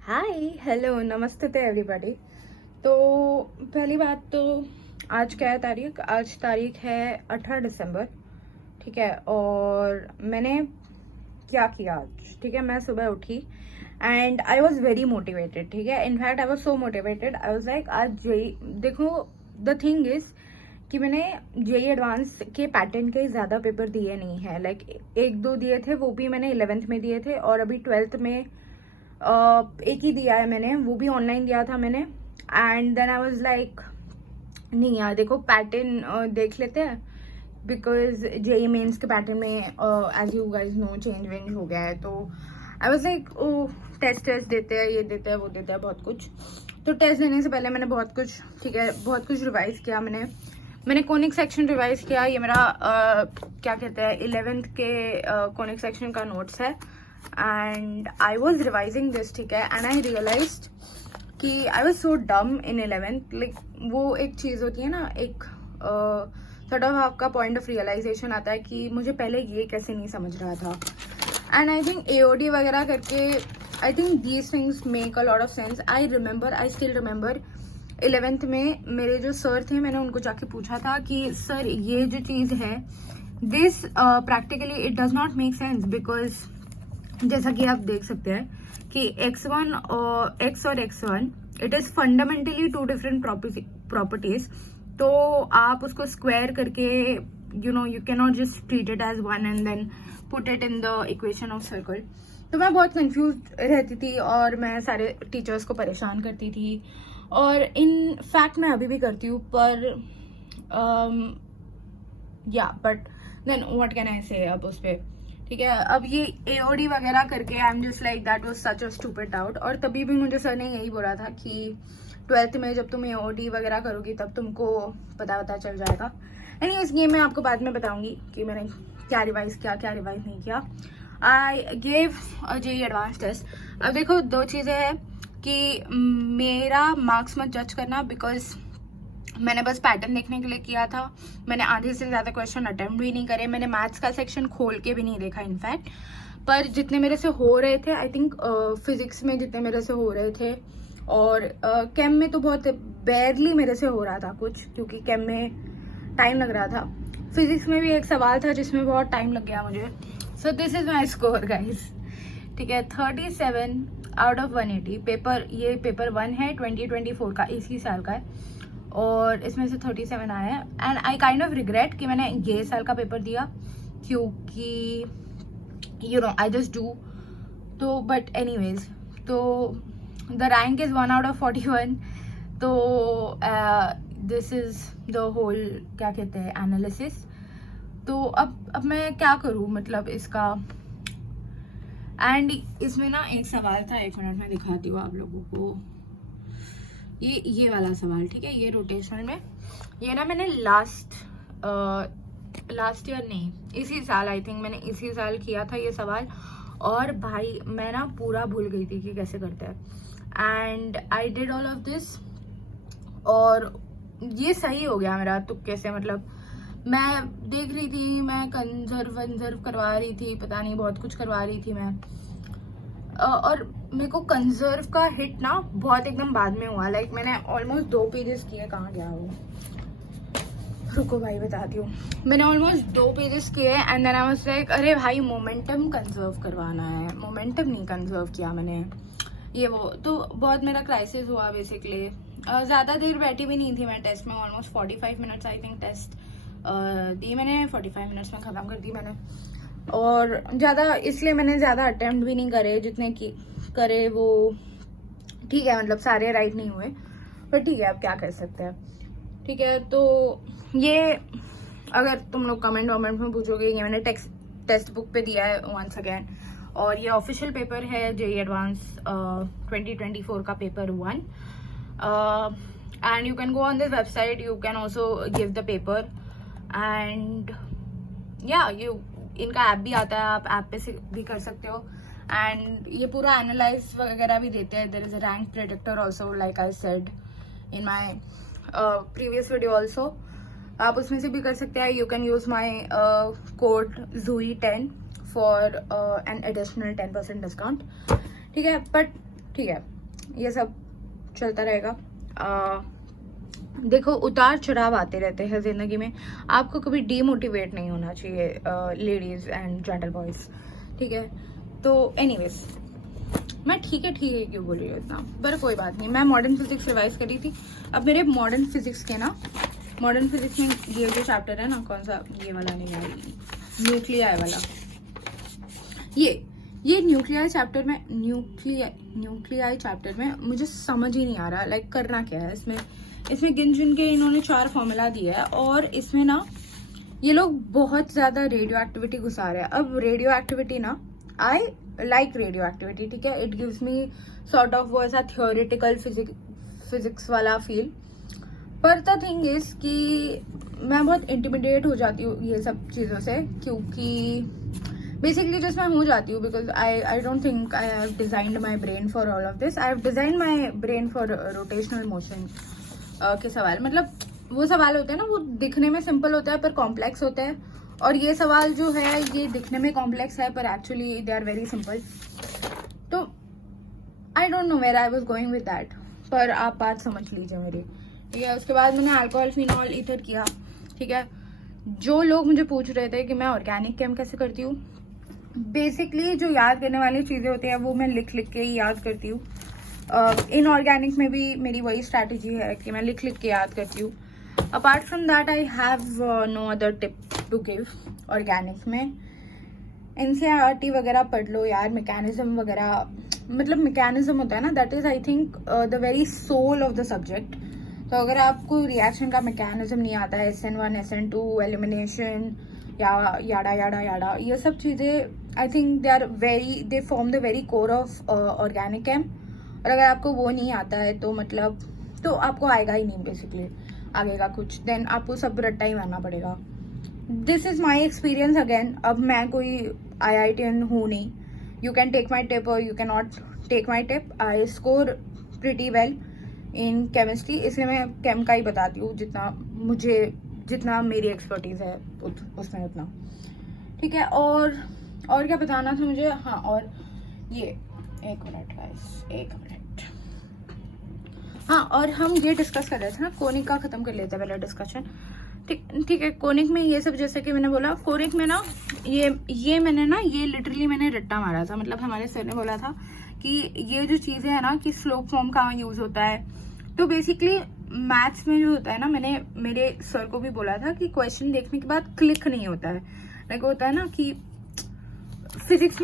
Hi hello नमस्ते थे everybody. तो पहली बात तो आज क्या है तारीख? आज तारीख है 18 दिसंबर। ठीक है, और मैंने क्या किया आज? ठीक है, मैं सुबह उठी and I was very motivated. ठीक है, in fact I was so motivated, I was like आज जेई देखो। द थिंग इज कि मैंने जेई एडवांस के पैटर्न के ज़्यादा पेपर दिए नहीं है, लाइक एक दो दिए थे, वो भी मैंने 11th में दिए थे, और अभी 12th में एक ही दिया है मैंने, वो भी ऑनलाइन दिया था मैंने। And then I was like नहीं यार, देखो पैटर्न देख लेते हैं, बिकॉज जेई मेंस के पैटर्न में as you guys know change वेंज हो गया है। तो I was like oh test देते हैं, ये देते हैं, वो देते हैं, बहुत कुछ। तो टेस्ट देने से पहले मैंने बहुत कुछ, ठीक है, बहुत कुछ रिवाइज किया। मैंने कोनिक सेक्शन रिवाइज किया। ये मेरा क्या कहते हैं 11th के कोनिक सेक्शन का नोट्स है, and I was revising this. ठीक है, एंड आई रियलाइज्ड कि आई वॉज सो डम इन 11th। लाइक वो एक चीज़ होती है ना, एक सॉर्ट ऑफ आपका पॉइंट ऑफ रियलाइजेशन आता है कि मुझे पहले ये कैसे नहीं समझ रहा था। एंड आई थिंक एओडी वगैरह करके I think these things make a lot of sense. I still remember 11th में मेरे जो सर थे, मैंने उनको जाके पूछा था कि सर ये जो चीज़ है this practically it does not make sense, because जैसा कि आप देख सकते हैं कि x1 और x1 it is fundamentally two different properties. तो आप उसको स्क्वायर करके you can not just treat it as one and then put it in the equation of circle. तो मैं बहुत कंफ्यूज रहती थी और मैं सारे टीचर्स को परेशान करती थी, और इन फैक्ट मैं अभी भी करती हूँ, पर या but then what can I say अब उस पर। ठीक है, अब ये एओडी वगैरह करके I am just like that was such a stupid doubt. और तभी भी मुझे सर ने यही बोला था कि 12th में जब तुम एओडी वगैरह करोगी तब तुमको पता चल जाएगा। एनीवेज ये मैं आपको बाद में बताऊंगी कि मैंने क्या रिवाइज किया, क्या रिवाइज नहीं किया। I gave a JEE advance test. अब देखो दो चीज़ें हैं कि मेरा मार्क्स मत जज करना, बिकॉज मैंने बस पैटर्न देखने के लिए किया था। मैंने आधे से ज़्यादा क्वेश्चन अटेम्प्ट भी नहीं करे, मैंने मैथ्स का सेक्शन खोल के भी नहीं देखा इनफैक्ट। पर जितने मेरे से हो रहे थे, आई थिंक फिजिक्स में जितने मेरे से हो रहे थे, और केम में तो बहुत बेयरली मेरे से हो रहा था कुछ, क्योंकि केम में टाइम लग रहा था। फिजिक्स में भी एक सवाल था जिसमें बहुत टाइम लग गया मुझे। So this is my score guys. ठीक है, 37 आउट ऑफ 180। ये पेपर 1 है 2024 का, इसी साल का है, और इसमें से 37 आया है। And I kind of regret कि मैंने ये साल का पेपर दिया, क्योंकि आई जस्ट डू। तो बट एनीवेज, तो the rank is 1 out of 41। तो दिस इज द होल क्या कहते हैं एनालिसिस। तो अब मैं क्या करूँ मतलब इसका। एंड इसमें ना एक सवाल था, एक मिनट में दिखाती हूँ आप लोगों को। ये वाला सवाल, ठीक है, ये रोटेशनल में, ये ना मैंने लास्ट ईयर नहीं, इसी साल आई थिंक मैंने इसी साल किया था ये सवाल, और भाई मैं ना पूरा भूल गई थी कि कैसे करते हैं। And I did all of this, और ये सही हो गया मेरा तुक्के से। मतलब मैं देख रही थी, मैं कंजर्व करवा रही थी, पता नहीं बहुत कुछ करवा रही थी मैं, और मेरे को कंजर्व का हिट ना बहुत एकदम बाद में हुआ। लाइक मैंने ऑलमोस्ट 2 पेजेस किए, कहाँ गया वो, रुको भाई बताती हूँ। मैंने ऑलमोस्ट 2 पेजेस किए and then I was like अरे भाई मोमेंटम कंजर्व करवाना है, मोमेंटम नहीं कंजर्व किया मैंने, ये वो। तो बहुत मेरा क्राइसिस हुआ बेसिकली। ज़्यादा देर बैठी भी नहीं थी मैं टेस्ट में, almost 45 minutes I think test दी मैंने, 45 मिनट्स में ख़त्म कर दी मैंने। और ज़्यादा इसलिए मैंने ज़्यादा अटेम्प्ट भी नहीं करे, जितने की करे वो ठीक है, मतलब सारे राइट नहीं हुए, पर ठीक है, अब क्या कर सकते हैं। ठीक है, तो ये अगर तुम लोग कमेंट वमेंट में पूछोगे, ये मैंने टेक्स्ट बुक पे दिया है वंस अगेन, और ये ऑफिशियल पेपर है जेई एडवांस 2024 का paper 1। And you can go on this website, you can also give the paper, and या इनका ऐप भी आता है, आप ऐप पे से भी कर सकते हो। एंड ये पूरा एनालाइज वगैरह भी देते हैं। There is a rank predictor also, like I said in my previous video also, आप उसमें से भी कर सकते हैं। You can use my code ZUI10 for an additional 10% discount. ठीक है, बट ठीक है, ये सब चलता रहेगा। देखो, उतार चढ़ाव आते रहते हैं ज़िंदगी में, आपको कभी डीमोटिवेट नहीं होना चाहिए लेडीज़ एंड जेंटल बॉयज़, ठीक है। तो एनीवेज, मैं ठीक है क्यों बोल रही हूँ इतना, पर कोई बात नहीं। मैं मॉडर्न फिजिक्स रिवाइज करी थी। अब मेरे मॉडर्न फिजिक्स में ये जो चैप्टर है ना, कौन सा, ये वाला नहीं है, न्यूक्लियाई वाला, ये न्यूक्लियाई चैप्टर में मुझे समझ ही नहीं आ रहा लाइक करना क्या है इसमें गिन चुन के इन्होंने 4 फॉर्मूला दिया है, और इसमें ना ये लोग बहुत ज्यादा रेडियो एक्टिविटी घुसा रहे हैं। अब रेडियो एक्टिविटी ना, आई लाइक रेडियो एक्टिविटी, ठीक है, it gives me sort of वो ऐसा थियोरेटिकल फिजिक्स वाला फील। पर द थिंग इज कि मैं बहुत इंटिमिडेट हो जाती हूँ ये सब चीज़ों से, क्योंकि बेसिकली जस्ट मैं हो जाती हूँ, because I don't think I have designed my brain for all of this. I have designed my brain for rotational motion के सवाल, मतलब वो सवाल होते हैं ना, वो दिखने में सिंपल होता है पर कॉम्प्लेक्स होता है, और ये सवाल जो है ये दिखने में कॉम्प्लेक्स है पर actually they are very simple. तो I don't know where I was going with that, पर आप बात समझ लीजिए मेरी, ठीक है। उसके बाद मैंने अल्कोहल, फिनॉल, ईथर किया, ठीक है। जो लोग मुझे पूछ रहे थे कि मैं ऑर्गेनिक केम कैसे करती हूँ, बेसिकली जो याद करने वाली चीज़ें होती हैं वो मैं लिख के ही याद करती हूँ। इनऑर्गेनिक में भी मेरी वही स्ट्रैटेजी है कि मैं लिख के याद करती हूँ। Apart from that I have no other tip to give. Organic में NCERT वगैरह पढ़ लो यार, मैकेनिज्म वगैरह, मतलब मैकेनिज्म होता है ना, that is I think the very soul of the subject. तो अगर आपको रिएक्शन का मैकेनिज्म नहीं आता है, SN1, SN2, एलिमिनेशन या याडा, ये सब चीज़ें I think they form the very core of organic chem. और अगर आपको वो नहीं आता है तो मतलब तो आपको आएगा ही नहीं बेसिकली, आगेगा कुछ, देन आपको सब रट्टा ही मारना पड़ेगा। This is my experience again. अब मैं कोई IITian हूँ नहीं, you can take my tip और you can not take my tip. I score pretty well in chemistry, इसलिए मैं केम का ही बताती हूँ, जितना मेरी एक्सपर्टीज है उसमें उतना, ठीक है। और क्या बताना था मुझे, हाँ, और ये एक मिनट, हाँ, और हम ये डिस्कस कर रहे थे ना, कोनिक का खत्म कर लेते हैं पहले डिस्कशन, ठीक है। कोनिक में ये सब, जैसे कि मैंने बोला, कोनिक में ना ये मैंने ना ये लिटरली मैंने रट्टा मारा था, मतलब हमारे सर ने बोला था कि ये जो चीजें है ना कि स्लोप फॉर्म कहाँ यूज होता है। तो बेसिकली मैथ्स में जो होता है ना, मैंने मेरे सर को भी बोला था कि क्वेश्चन देखने के बाद क्लिक नहीं होता है, लाइक होता है ना कि फिजिक्स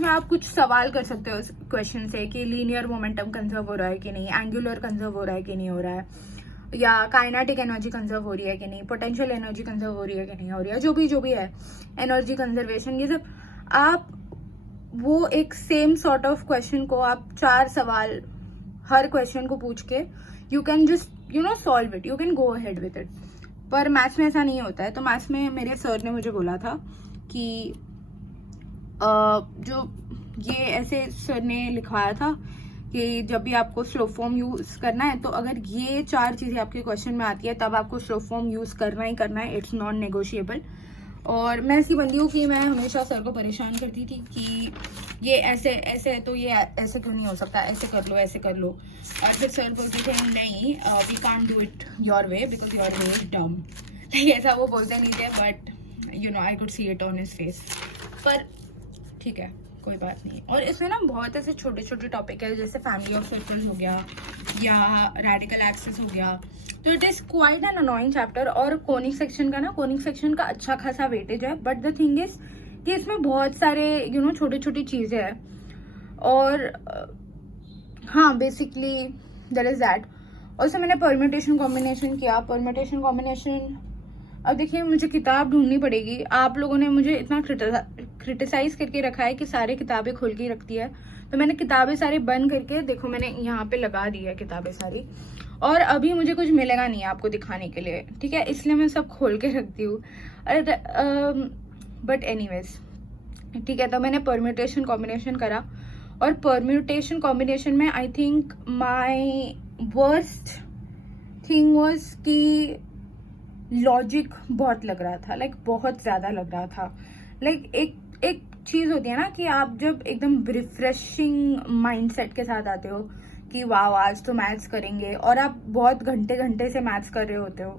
में आप कुछ सवाल कर सकते हो क्वेश्चन से कि लीनियर मोमेंटम कंजर्व हो रहा है कि नहीं, एंगुलर कंजर्व हो रहा है कि नहीं हो रहा है, या काइनेटिक एनर्जी कंजर्व हो रही है कि नहीं, पोटेंशियल एनर्जी कंजर्व हो रही है कि नहीं हो रही है, जो भी है, एनर्जी कंजर्वेशन, ये सब आप वो एक सेम सॉर्ट ऑफ क्वेश्चन को आप 4 सवाल हर क्वेश्चन को पूछ के you can just solve it, you can go ahead with it. पर मैथ्स में ऐसा नहीं होता है। तो मैथ्स में मेरे सर ने मुझे बोला था कि जो ये ऐसे सर ने लिखवाया था कि जब भी आपको स्लोप फॉर्म यूज करना है, तो अगर ये 4 चीजें आपके क्वेश्चन में आती है तब आपको स्लोप फॉर्म यूज करना ही करना है, इट्स नॉन नेगोशिएबल। और मैं ऐसी बंदी हूँ कि मैं हमेशा सर को परेशान करती थी कि ये ऐसे है तो ये ऐसे क्यों नहीं हो सकता, ऐसे कर लो। और फिर सर बोलते थे नहीं, we can't do it your way because your way is dumb, ऐसा वो बोलते नहीं थे, but I could see it on his face. पर ठीक है, कोई बात नहीं। और इसमें ना बहुत ऐसे छोटे टॉपिक है, जैसे फैमिली ऑफ सर्कल्स हो गया या रेडिकल एक्सिस हो गया, तो it is quite an annoying chapter. और कोनिक सेक्शन का अच्छा खासा वेटेज है, बट द थिंग इज कि इसमें बहुत सारे छोटी चीजें हैं। और हाँ, बेसिकली दैट इज दैट। और मैंने परम्यूटेशन कॉम्बिनेशन किया। अब देखिए, मुझे किताब ढूंढनी पड़ेगी। आप लोगों ने मुझे इतना क्रिटिसाइज करके रखा है कि सारी किताबें खोल के रखती है, तो मैंने किताबें सारी बंद करके, देखो मैंने यहाँ पे लगा दी है किताबें सारी, और अभी मुझे कुछ मिलेगा नहीं आपको दिखाने के लिए, ठीक है, इसलिए मैं सब खोल के रखती हूँ। बट एनीवेज, ठीक है। तो मैंने परम्यूटेशन कॉम्बिनेशन करा, और परम्यूटेशन कॉम्बिनेशन में I think my worst thing was कि लॉजिक बहुत लग रहा था, लाइक बहुत ज्यादा लग रहा था। लाइक एक चीज़ होती है ना कि आप जब एकदम रिफ्रेशिंग माइंडसेट के साथ आते हो कि वाह आज तो मैथ्स करेंगे, और आप बहुत घंटे घंटे से मैथ्स कर रहे होते हो,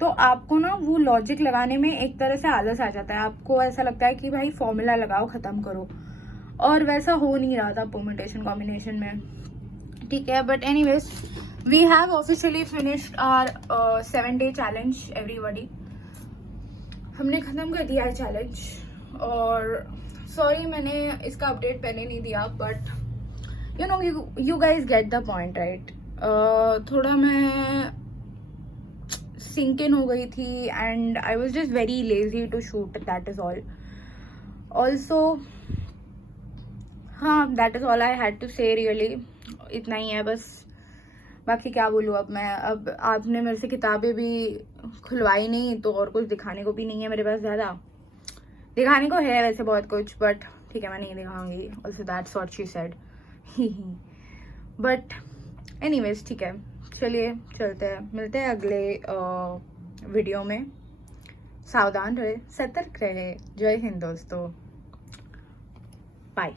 तो आपको ना वो लॉजिक लगाने में एक तरह से आलस आ जाता है। आपको ऐसा लगता है कि भाई फॉर्मूला लगाओ, ख़त्म करो, और वैसा हो नहीं रहा था परम्यूटेशन कॉम्बिनेशन में, ठीक है। But anyways, we have officially finished our 7-day challenge everybody. हमने ख़त्म कर दिया है चैलेंज, और सॉरी मैंने इसका अपडेट पहले नहीं दिया, but you guys get the point right. थोड़ा मैं सिंक इन हो गई थी and I was just very lazy to shoot, that is all. Also हाँ, that is all I had to say really, इतना ही है बस। बाकी क्या बोलूँ अब मैं, अब आपने मेरे से किताबें भी खुलवाई नहीं तो और कुछ दिखाने को भी नहीं है मेरे पास। ज़्यादा दिखाने को है वैसे बहुत कुछ, बट ठीक है मैं नहीं दिखाऊंगी। Also that's what she said. But anyways ठीक है, चलिए चलते हैं, मिलते हैं अगले वीडियो में। सावधान रहे, सतर्क रहे। जय हिंद दोस्तों, बाय।